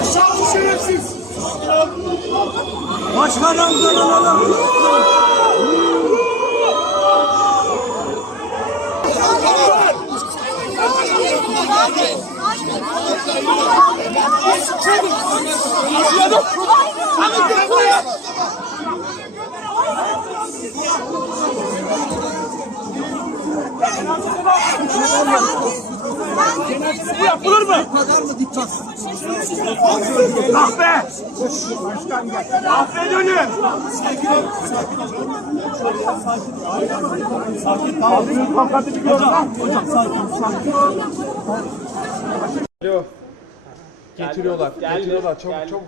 Aşağı şerefsiz. Başkanımızdan alalım. Bu yapılır mı? Ah be! Affedin! Sakin. Fakatı biliyorum lan. Hocam sakin, sakin. Alo. Getiriyorlar. Getiriyorlar. Çabuk çabuk.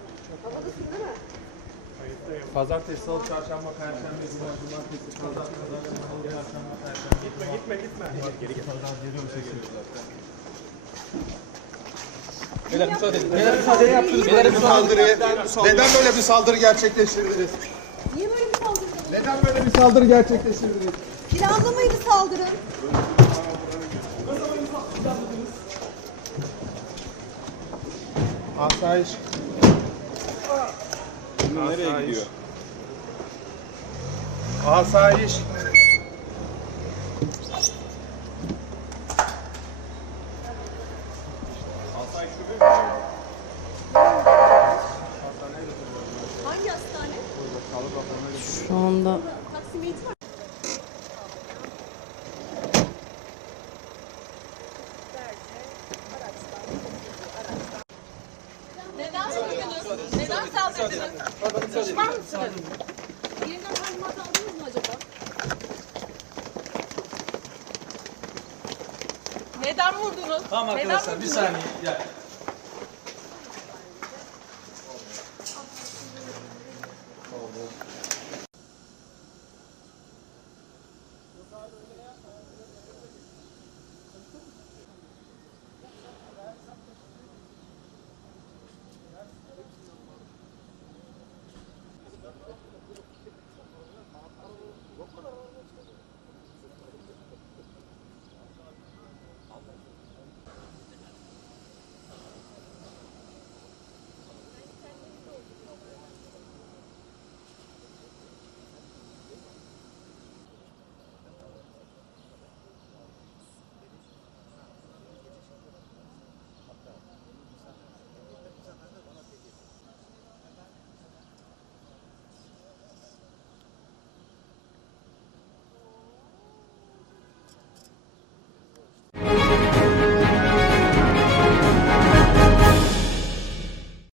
Pazartesi, salı, çarşamba, perşembe, cuma, cumartesi, pazar, pazar, salı, çarşamba, perşembe. Gitme, gitme, gitme. Geri git. Pazar geliyor bir şey geliyor zaten. Beyler müsaade edin. Beyler müsaade yaptınız. Beyler bu saldırıyı neden böyle bir saldırı gerçekleştirdiniz? Niye böyle bir saldırı? Neden böyle bir saldırı gerçekleştirdiniz? Planlamayı bir saldırın. Asayiş. nereye gidiyor? Asayiş. Şu anda Neden saldırdınız? Neden saldırdınız? Pişman mısınız? Birinden talimat aldınız mı acaba? Neden vurdunuz? Tamam Neden arkadaşlar bir vurdunuz? saniye. Gel.